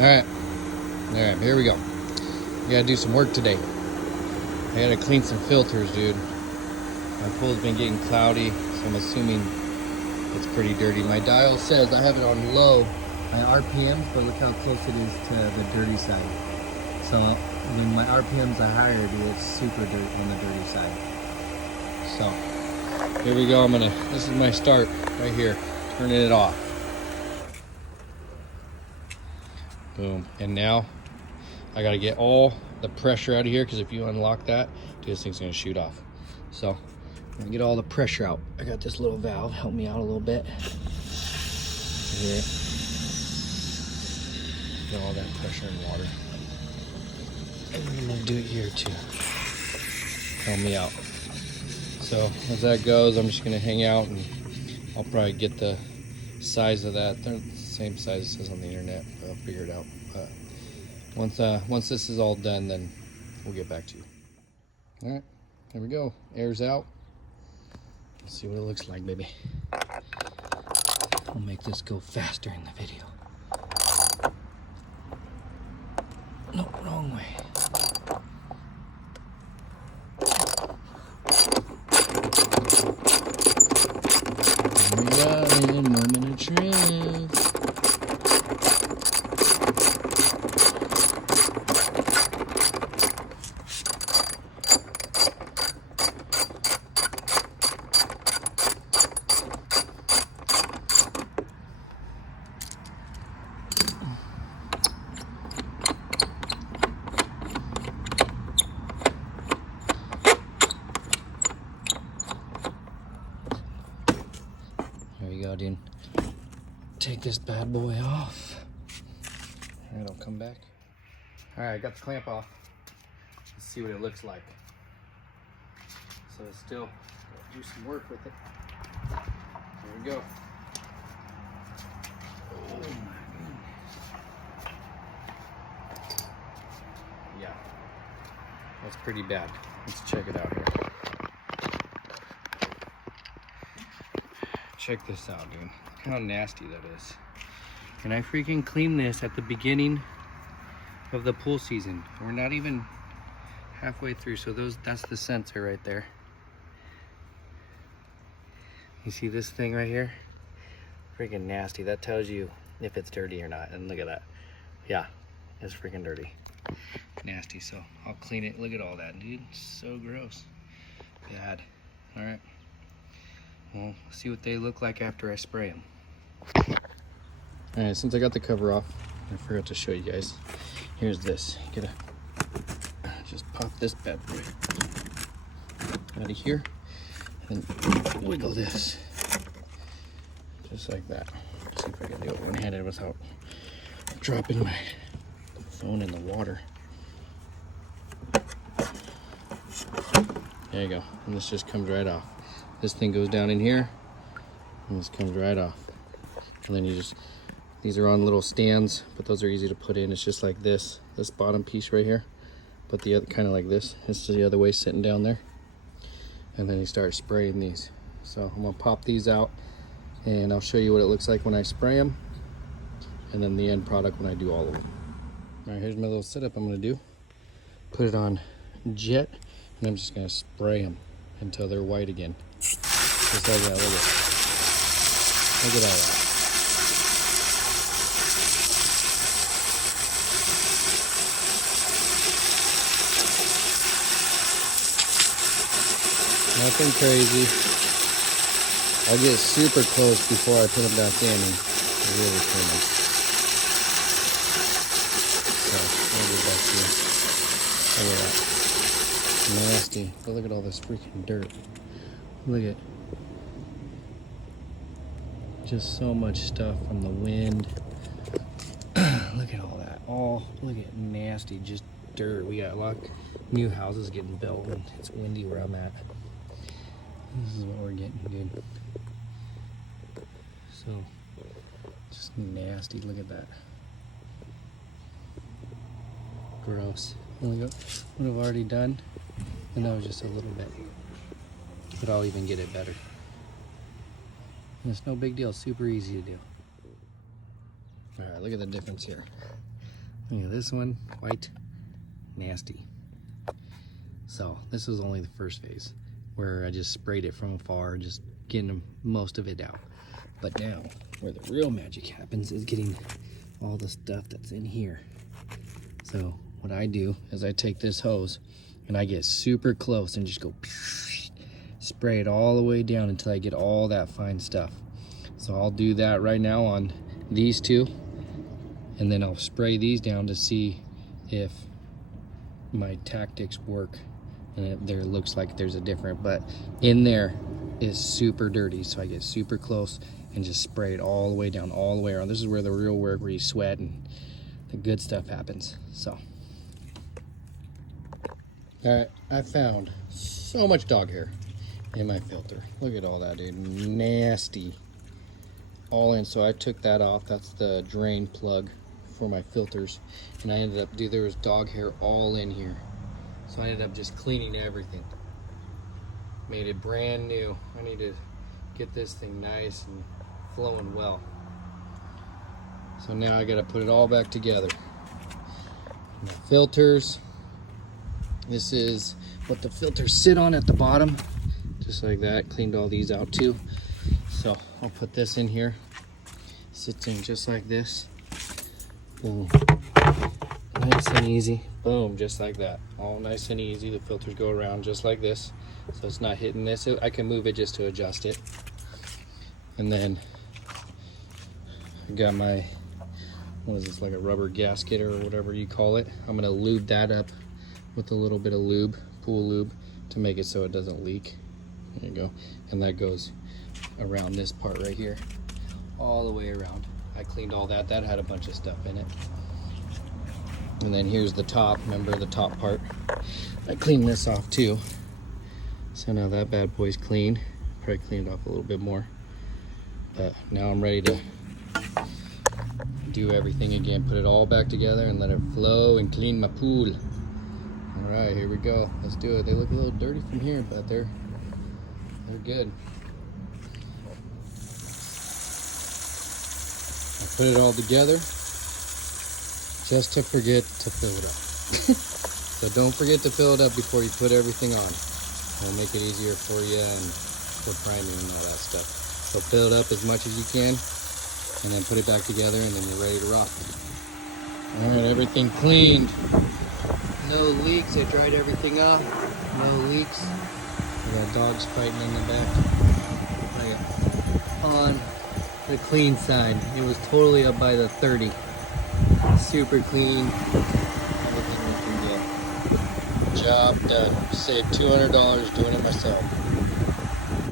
Alright, here we go. We gotta do some work today. I gotta clean some filters, dude. My pool's been getting cloudy, so I'm assuming it's pretty dirty. My dial says I have it on low, my RPMs, but look how close it is to the dirty side. So when my RPMs are higher, dude, it's super dirty on the dirty side. So here we go. This is my start right here, turning it off. Boom. And now I gotta get all the pressure out of here, because if you unlock that, dude, this thing's gonna shoot off. So I'm gonna get all the pressure out. I got this little valve, help me out a little bit. Here. Get all that pressure and water. And I'm gonna do it here too. Help me out. So as that goes, I'm just gonna hang out, and I'll probably get the size of that. They're the same size as it says on the internet. I'll figure it out. But once this is all done, then we'll get back to you. All right, there we go. Air's out. Let's see what it looks like, baby. I'll make this go faster in the video. No, wrong way. Here we go, in moment of truth. There you go, dude. Take this bad boy off. All right, I'll come back. All right, I got the clamp off. Let's see what it looks like. So it's still do some work with it. Here we go. Oh my goodness. Yeah, that's pretty bad. Let's check it out here. Check this out, dude. Look how nasty that is. And I freaking cleaned this at the beginning of the pool season. We're not even halfway through, so that's the sensor right there. You see this thing right here? Freaking nasty. That tells you if it's dirty or not. And look at that. Yeah, it's freaking dirty. Nasty. So I'll clean it. Look at all that, dude. So gross. Bad. All right. Well, see what they look like after I spray them. All right, since I got the cover off, I forgot to show you guys. Here's this. You gotta just pop this bad boy out of here and wiggle this just like that. Let's see if I can do it one-handed without dropping my phone in the water. There you go. And this just comes right off. This thing goes down in here, and this comes right off. And then these are on little stands, but those are easy to put in. It's just like this bottom piece right here, but the other kind of like this. It's the other way, sitting down there. And then you start spraying these. So I'm gonna pop these out, and I'll show you what it looks like when I spray them, and then the end product when I do all of them. All right, here's my little setup I'm gonna do. Put it on jet, and I'm just gonna spray them until they're white again. Just like that, look at all that. Nothing crazy. I'll get super close before I put them back in and really clean them. So, I'll get back to you. Look at that. Nasty. But look at all this freaking dirt. Look at just so much stuff from the wind. Look at all that. Look at nasty, just dirt. We got a lot of new houses getting built, and it's windy where I'm at. This is what we're getting, dude. So, just nasty. Look at that. Gross. Look at what I've already done, and that was just a little bit. But I'll even get it better. And it's no big deal, super easy to do. All right, look at the difference here. Look at this one, white, nasty. So this was only the first phase where I just sprayed it from afar, just getting most of it out. But now where the real magic happens is getting all the stuff that's in here. So what I do is I take this hose and I get super close and just go spray it all the way down until I get all that fine stuff. So I'll do that right now on these two, and then I'll spray these down to see if my tactics work. And there looks like there's a different, but in there is super dirty, so I get super close and just spray it all the way down, all the way around. This is where the real work, where you sweat and the good stuff happens. So all right, I found so much dog hair in my filter. Look at all that, dude. Nasty. All in. So I took that off. That's the drain plug for my filters. And I ended up, dude, there was dog hair all in here. So I ended up just cleaning everything. Made it brand new. I need to get this thing nice and flowing well. So now I gotta put it all back together. My filters. This is what the filters sit on at the bottom. Just like that. Cleaned all these out too. So I'll put this in here. Sits in just like this. Boom. Nice and easy. Boom, just like that. All nice and easy. The filters go around just like this. So it's not hitting this. I can move it just to adjust it. And then I got my, what is this, like a rubber gasket or whatever you call it. I'm gonna lube that up with a little bit of lube, pool lube, to make it so it doesn't leak. There you go. And that goes around this part right here, all the way around. I cleaned all that. That had a bunch of stuff in it. And then here's the top. Remember the top part? I cleaned this off too. So now that bad boy's clean. Probably cleaned it off a little bit more. But now I'm ready to do everything again. Put it all back together and let it flow and clean my pool. All right, here we go. Let's do it. They look a little dirty from here, but they're good. I put it all together just to forget to fill it up. So don't forget to fill it up before you put everything on. It'll make it easier for you and for priming and all that stuff. So fill it up as much as you can and then put it back together and then you're ready to rock. All right, everything cleaned. No leaks. I dried everything off. No leaks. We got dogs fighting in the back. Right on the clean side. It was totally up by the 30. Super clean. Everything we can get. Job done. Saved $200 doing it myself.